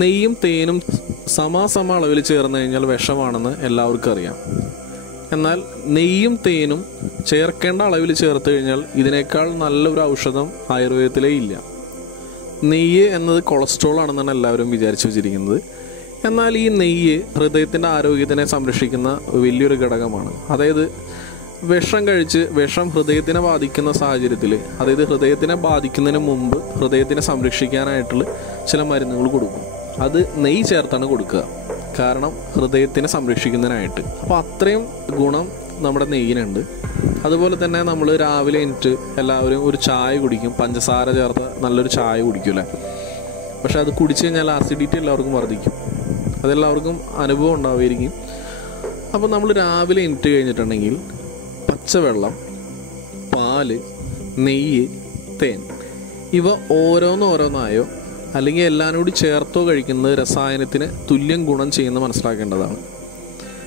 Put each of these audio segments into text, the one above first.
നെയ്യും തേനും സമാസമ അളവിൽ ചേർന്ന് കഴിഞ്ഞാൽ വിഷമാണെന്ന് എല്ലാവർക്കും അറിയാം. എന്നാൽ നെയ്യും തേനും ചേർക്കേണ്ട അളവിൽ ചേർത്ത് കഴിഞ്ഞാൽ ഇതിനേക്കാൾ നല്ലൊരു ഔഷധം ആയുർവേദത്തിലേ ഇല്ല. നെയ്യ് എന്നത് കൊളസ്ട്രോൾ ആണെന്നാണ് എല്ലാവരും വിചാരിച്ചു വെച്ചിരിക്കുന്നത്. എന്നാൽ ഈ നെയ്യ് ഹൃദയത്തിൻ്റെ ആരോഗ്യത്തിനെ സംരക്ഷിക്കുന്ന വലിയൊരു ഘടകമാണ്. അതായത് വിഷം കഴിച്ച് വിഷം ഹൃദയത്തിനെ ബാധിക്കുന്ന സാഹചര്യത്തിൽ, അതായത് ഹൃദയത്തിനെ ബാധിക്കുന്നതിന് മുമ്പ് ഹൃദയത്തിനെ സംരക്ഷിക്കാനായിട്ടുള്ള ചില മരുന്നുകൾ കൊടുക്കും. അത് നെയ്യ് ചേർത്താണ് കൊടുക്കുക, കാരണം ഹൃദയത്തിനെ സംരക്ഷിക്കുന്നതിനായിട്ട്. അപ്പോൾ അത്രയും ഗുണം നമ്മുടെ നെയ്യിനുണ്ട്. അതുപോലെ തന്നെ നമ്മൾ രാവിലെ എണീറ്റ് എല്ലാവരും ഒരു ചായ കുടിക്കും, പഞ്ചസാര ചേർത്ത് നല്ലൊരു ചായ കുടിക്കൂലേ. പക്ഷെ അത് കുടിച്ചു കഴിഞ്ഞാൽ ആസിഡിറ്റി എല്ലാവർക്കും വർദ്ധിക്കും, അതെല്ലാവർക്കും അനുഭവം ഉണ്ടാവുമായിരിക്കും. അപ്പോൾ നമ്മൾ രാവിലെ എണീറ്റ് കഴിഞ്ഞിട്ടുണ്ടെങ്കിൽ പച്ചവെള്ളം, പാല്, നെയ്യ്, തേൻ ഇവ ഓരോന്നോരോന്നായോ അല്ലെങ്കിൽ എല്ലാവരും കൂടി ചേർത്തോ കഴിക്കുന്നത് രസായനത്തിന് തുല്യം ഗുണം ചെയ്യുന്ന മനസ്സിലാക്കേണ്ടതാണ്.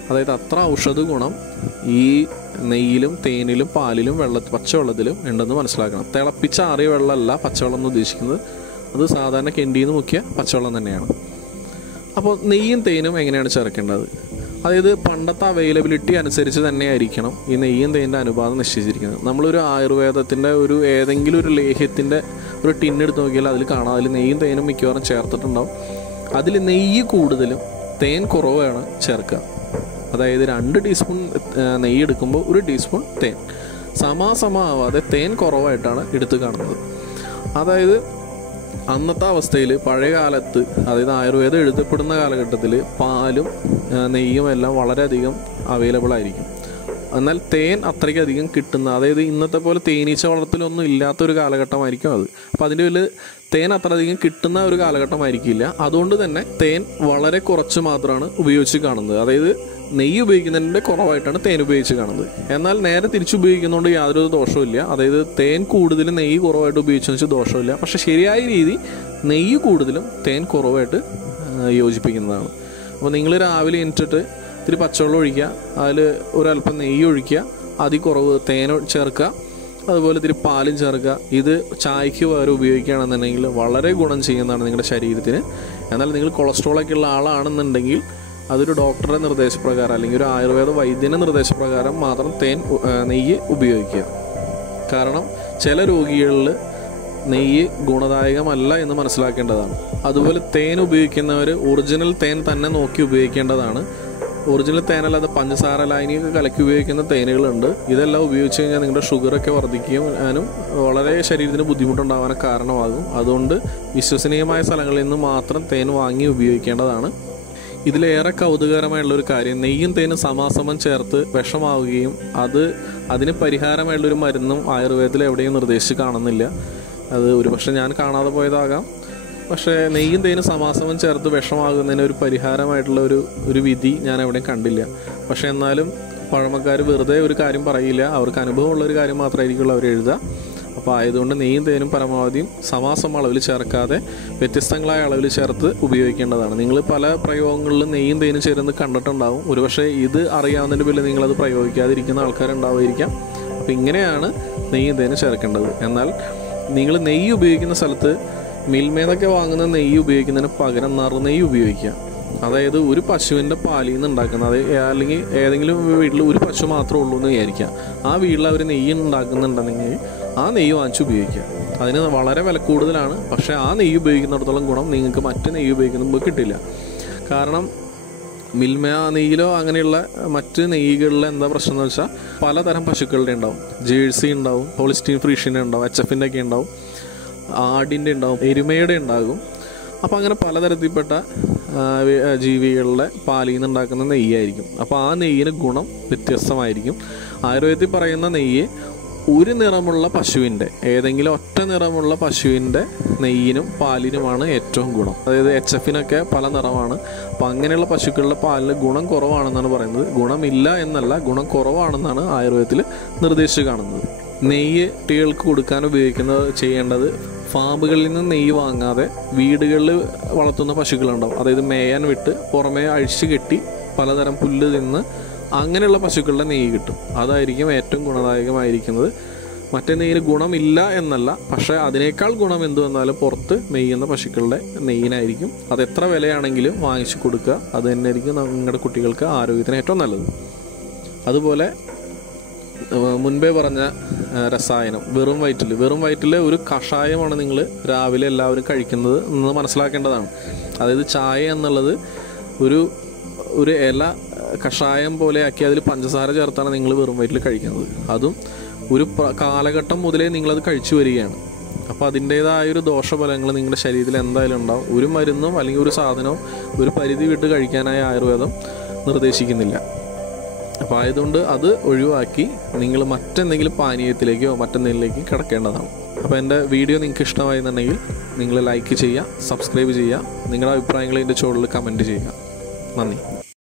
അതായത് അത്ര ഔഷധ ഗുണം ഈ നെയ്യിലും തേനിലും പാലിലും പച്ചവെള്ളത്തിലും ഉണ്ടെന്ന് മനസ്സിലാക്കണം. തിളപ്പിച്ചാറിയ വെള്ളമല്ല പച്ചവെള്ളം എന്ന് ഉദ്ദേശിക്കുന്നത്, അത് സാധാരണ കെണ്ടിയിൽ നിന്ന് മുക്കിയ പച്ചവെള്ളം തന്നെയാണ്. അപ്പോൾ നെയ്യും തേനും എങ്ങനെയാണ് ചേർക്കേണ്ടത്? അതായത് പണ്ടത്തെ അവൈലബിലിറ്റി അനുസരിച്ച് തന്നെ ആയിരിക്കണം ഈ നെയ്യും തേൻ്റെ അനുപാതം നിശ്ചയിച്ചിരിക്കുന്നത്. നമ്മളൊരു ആയുർവേദത്തിൻ്റെ ഏതെങ്കിലും ഒരു ലേഹ്യത്തിൻ്റെ ഒരു ടിന്നെടുത്ത് നോക്കിയാൽ അതിൽ കാണാം, അതിൽ നെയ്യും തേനും മിക്കവാറും ചേർത്തിട്ടുണ്ടാവും. അതിൽ നെയ്യ് കൂടുതലും തേൻ കുറവാണ് ചേർക്കുക. അതായത് 2 ടീസ്പൂൺ നെയ്യ് എടുക്കുമ്പോൾ 1 ടീസ്പൂൺ തേൻ, സമാസമാവാതെ തേൻ കുറവായിട്ടാണ് എടുത്ത് കാണുന്നത്. അതായത് അന്നത്തെ അവസ്ഥയിൽ പഴയ കാലത്ത്, അതായത് ആയുർവേദം എഴുതപ്പെടുന്ന കാലഘട്ടത്തിൽ പാലും നെയ്യും എല്ലാം വളരെയധികം അവൈലബിൾ ആയിരിക്കും. എന്നാൽ തേൻ അത്രയ്ക്കധികം കിട്ടുന്ന, അതായത് ഇന്നത്തെ പോലെ തേനീച്ച വളർത്തലൊന്നും ഇല്ലാത്തൊരു കാലഘട്ടമായിരിക്കും അത്. അപ്പോൾ അതിൻ്റെ പേരിൽ തേൻ അത്രയധികം കിട്ടുന്ന ഒരു കാലഘട്ടമായിരിക്കില്ല. അതുകൊണ്ട് തന്നെ തേൻ വളരെ കുറച്ച് മാത്രമാണ് ഉപയോഗിച്ച് കാണുന്നത്. അതായത് നെയ്യ് ഉപയോഗിക്കുന്നതിൻ്റെ കുറവായിട്ടാണ് തേൻ ഉപയോഗിച്ച് കാണുന്നത്. എന്നാൽ നേരെ തിരിച്ചുപയോഗിക്കുന്നതുകൊണ്ട് യാതൊരു ദോഷമില്ല. അതായത് തേൻ കൂടുതലും നെയ്യ് കുറവായിട്ട് ഉപയോഗിച്ചെന്ന് വെച്ചാൽ ദോഷമില്ല. പക്ഷെ ശരിയായ രീതി നെയ്യ് കൂടുതലും തേൻ കുറവായിട്ട് യോജിപ്പിക്കുന്നതാണ്. അപ്പോൾ നിങ്ങൾ രാവിലെ എണീറ്റിട്ട് ഇത്തിരി പച്ചവെള്ളം ഒഴിക്കുക, അതിൽ ഒരല്പം നെയ്യ് ഒഴിക്കുക, അതിൽ കുറവ് തേൻ ചേർക്കുക, അതുപോലെ ഇത്തിരി പാലും ചേർക്കുക. ഇത് ചായക്ക് പകരം ഉപയോഗിക്കുകയാണെന്നുണ്ടെങ്കിൽ വളരെ ഗുണം ചെയ്യുന്നതാണ് നിങ്ങളുടെ ശരീരത്തിന്. എന്നാൽ നിങ്ങൾ കൊളസ്ട്രോളൊക്കെ ഉള്ള ആളാണെന്നുണ്ടെങ്കിൽ അതൊരു ഡോക്ടറുടെ നിർദ്ദേശപ്രകാരം അല്ലെങ്കിൽ ഒരു ആയുർവേദ വൈദ്യൻ്റെ നിർദ്ദേശപ്രകാരം മാത്രം നെയ്യ് ഉപയോഗിക്കുക. കാരണം ചില രോഗികളിൽ നെയ്യ് ഗുണദായകമല്ല എന്ന് മനസ്സിലാക്കേണ്ടതാണ്. അതുപോലെ തേൻ ഉപയോഗിക്കുന്നവർ ഒറിജിനൽ തേൻ തന്നെ നോക്കി ഉപയോഗിക്കേണ്ടതാണ്. ഒറിജിനൽ തേനല്ലാതെ പഞ്ചസാര ലായനിയൊക്കെ കലക്കി ഉപയോഗിക്കുന്ന തേനുകളുണ്ട്. ഇതെല്ലാം ഉപയോഗിച്ച് കഴിഞ്ഞാൽ നിങ്ങളുടെ ഷുഗറൊക്കെ വർദ്ധിക്കാനും വളരെ ശരീരത്തിന് ബുദ്ധിമുട്ടുണ്ടാകാനൊക്കെ കാരണമാകും. അതുകൊണ്ട് വിശ്വസനീയമായ സ്ഥലങ്ങളിൽ നിന്ന് മാത്രം തേൻ വാങ്ങി ഉപയോഗിക്കേണ്ടതാണ്. ഇതിലേറെ കൗതുകകരമായുള്ളൊരു കാര്യം, നെയ്യും തേനും സമാസമം ചേർത്ത് വിഷമാവുകയും അതിന് പരിഹാരമായുള്ളൊരു മരുന്നും ആയുർവേദത്തിൽ എവിടെയും നിർദ്ദേശിച്ച് കാണുന്നില്ല. അത് ഒരുപക്ഷെ ഞാൻ കാണാതെ പോയതാകാം. പക്ഷേ നെയ്യും തേനും സമാസമം ചേർത്ത് വിഷമാകുന്നതിന് ഒരു പരിഹാരമായിട്ടുള്ള ഒരു വിധി ഞാൻ എവിടെയും കണ്ടില്ല. പക്ഷേ എന്നാലും പഴമക്കാർ വെറുതെ ഒരു കാര്യം പറയില്ല, അവർക്ക് അനുഭവമുള്ളൊരു കാര്യം മാത്രമായിരിക്കുള്ളൂ അവർ എഴുതുക. അപ്പോൾ ആയതുകൊണ്ട് നെയ്യും തേനും പരമാവധിയും സമാസം അളവിൽ ചേർക്കാതെ വ്യത്യസ്തങ്ങളായ അളവിൽ ചേർത്ത് ഉപയോഗിക്കേണ്ടതാണ്. നിങ്ങൾ പല പ്രയോഗങ്ങളിലും നെയ്യും തേനും ചേർന്ന് കണ്ടിട്ടുണ്ടാവും. ഒരുപക്ഷെ ഇത് അറിയാവുന്നതിൻ്റെ പേരിൽ നിങ്ങളത് പ്രയോഗിക്കാതിരിക്കുന്ന ആൾക്കാരുണ്ടാവുമായിരിക്കാം. അപ്പോൾ ഇങ്ങനെയാണ് നെയ്യും തേനും ചേർക്കേണ്ടത്. എന്നാൽ നിങ്ങൾ നെയ്യ് ഉപയോഗിക്കുന്ന സ്ഥലത്ത് മിൽമേന്നൊക്കെ വാങ്ങുന്ന നെയ്യ് ഉപയോഗിക്കുന്നതിന് പകരം നറുനെയ്യ് ഉപയോഗിക്കുക. അതായത് ഒരു പശുവിൻ്റെ പാലിൽ നിന്ന് ഉണ്ടാക്കുന്നത്, അല്ലെങ്കിൽ ഏതെങ്കിലും വീട്ടിൽ ഒരു പശു മാത്രമേ ഉള്ളൂ എന്ന് വിചാരിക്കുക. ആ വീട്ടിൽ അവർ നെയ്യ് ഉണ്ടാക്കുന്നുണ്ടെങ്കിൽ ആ നെയ്യ് വാങ്ങിച്ച് ഉപയോഗിക്കുക. അതിന് വളരെ വില കൂടുതലാണ്. പക്ഷേ ആ നെയ്യ് ഉപയോഗിക്കുന്നിടത്തോളം ഗുണം നിങ്ങൾക്ക് മറ്റ് നെയ്യ് ഉപയോഗിക്കുമ്പോൾ കിട്ടില്ല. കാരണം മിൽമ നെയ്യിലോ അങ്ങനെയുള്ള മറ്റ് നെയ്യുകളിൽ എന്താ പ്രശ്നം എന്ന് വെച്ചാൽ പലതരം പശുക്കളുടെ ഉണ്ടാവും. ജേഴ്സി ഉണ്ടാവും, ഹോളിസ്റ്റീൻ ഫ്രീഷിൻ്റെ ഉണ്ടാവും, HF-ൻ്റെ ഒക്കെ ഉണ്ടാവും, ആടിൻ്റെ ഉണ്ടാവും, എരുമയുടെ ഉണ്ടാകും. അപ്പോൾ അങ്ങനെ പലതരത്തിൽപ്പെട്ട ജീവികളുടെ പാലിൽ നിന്ന് ഉണ്ടാക്കുന്ന നെയ്യായിരിക്കും. അപ്പോൾ ആ നെയ്യിന് ഗുണം വ്യത്യസ്തമായിരിക്കും. ആയുർവേദത്തിൽ പറയുന്ന നെയ്യ് ഒരു നിറമുള്ള പശുവിൻ്റെ, ഏതെങ്കിലും ഒറ്റ നിറമുള്ള പശുവിൻ്റെ നെയ്യിനും പാലിനുമാണ് ഏറ്റവും ഗുണം. അതായത് HF-നൊക്കെ പല നിറമാണ്. അപ്പം അങ്ങനെയുള്ള പശുക്കളുടെ പാലിന് ഗുണം കുറവാണെന്നാണ് പറയുന്നത്. ഗുണമില്ല എന്നല്ല, ഗുണം കുറവാണെന്നാണ് ആയുർവേദത്തിൽ നിർദ്ദേശിച്ച് കാണുന്നത്. നെയ്യ് കുട്ടികൾക്ക് കൊടുക്കാൻ ചെയ്യേണ്ടത് ഫാമുകളിൽ നിന്ന് നെയ്യ് വാങ്ങാതെ വീടുകളിൽ വളർത്തുന്ന പശുക്കളുണ്ടാവും. അതായത് മേയാൻ വിട്ട് പുറമേ അഴിച്ചു കെട്ടി പലതരം പുല്ല് തിന്ന് അങ്ങനെയുള്ള പശുക്കളുടെ നെയ്യ് കിട്ടും. അതായിരിക്കും ഏറ്റവും ഗുണദായകമായിരിക്കുന്നത്. മറ്റേ നെയ്യിന് ഗുണമില്ല എന്നല്ല, പക്ഷേ അതിനേക്കാൾ ഗുണം എന്തു വന്നാലും പുറത്ത് മെയ്യുന്ന പശുക്കളുടെ നെയ്യിനായിരിക്കും. അത് എത്ര വിലയാണെങ്കിലും വാങ്ങിച്ചു കൊടുക്കുക. അത് തന്നെയായിരിക്കും നിങ്ങളുടെ കുട്ടികൾക്ക് ആരോഗ്യത്തിന് ഏറ്റവും നല്ലത്. അതുപോലെ മുൻപേ പറഞ്ഞ രസായനം വെറും വയറ്റിൽ ഒരു കഷായമാണ് നിങ്ങൾ രാവിലെ എല്ലാവരും കഴിക്കുന്നത് എന്ന് മനസ്സിലാക്കേണ്ടതാണ്. അതായത് ചായ എന്നുള്ളത് ഒരു ഇല കഷായം പോലെ ആക്കി അതിൽ പഞ്ചസാര ചേർത്താണ് നിങ്ങൾ വെറും വയറ്റിൽ കഴിക്കുന്നത്. അതും ഒരു കാലഘട്ടം മുതലേ നിങ്ങളത് കഴിച്ചു വരികയാണ്. അപ്പോൾ അതിൻ്റേതായൊരു ദോഷഫലങ്ങൾ നിങ്ങളുടെ ശരീരത്തിൽ എന്തായാലും ഉണ്ടാവും. ഒരു മരുന്നും അല്ലെങ്കിൽ ഒരു സാധനവും ഒരു പരിധി വിട്ട് കഴിക്കാനായി ആയുർവേദം നിർദ്ദേശിക്കുന്നില്ല. അപ്പോൾ ആയതുകൊണ്ട് അത് ഒഴിവാക്കി നിങ്ങൾ മറ്റെന്തെങ്കിലും പാനീയത്തിലേക്കോ മറ്റെന്തെങ്കിലേക്കും കിടക്കേണ്ടതാണ്. അപ്പോൾ എൻ്റെ വീഡിയോ നിങ്ങൾക്ക് ഇഷ്ടമായെന്നുണ്ടെങ്കിൽ നിങ്ങൾ ലൈക്ക് ചെയ്യുക, സബ്സ്ക്രൈബ് ചെയ്യുക, നിങ്ങളുടെ അഭിപ്രായങ്ങൾ ഇതിൻ്റെ ചുവട്ടിൽ കമൻറ്റ് ചെയ്യുക. നന്ദി.